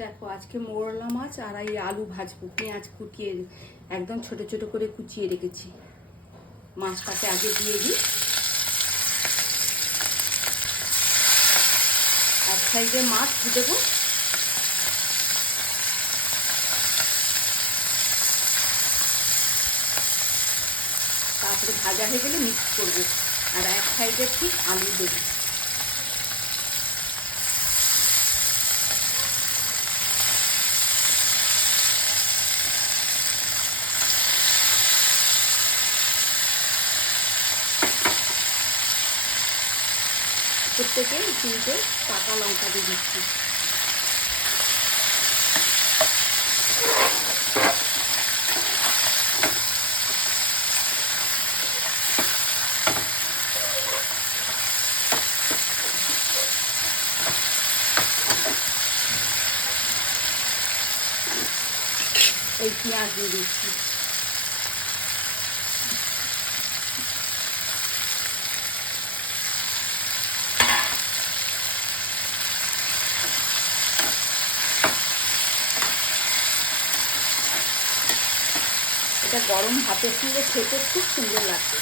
দেখো, আজকে মোরলা মাছ আর এই আলু ভাজবো। পেঁয়াজ কুটিয়ে একদম ছোট ছোট করে কুচিয়ে রেখেছি। মাছটাকে আগে দিয়ে দিই। এক সাইডে মাছ দেবো। তারপরে ভাজা হয়ে গেলে মিক্স করব। আর এক সাইডে ঠিক আলু দেবো। প্রত্যেকে তিনটে পাকা লঙ্কা দিয়ে দিচ্ছি। এই পেঁয়াজ দিয়ে দিচ্ছি। এটা গরম ভাতের সঙ্গে খেতে খুব সুন্দর লাগবে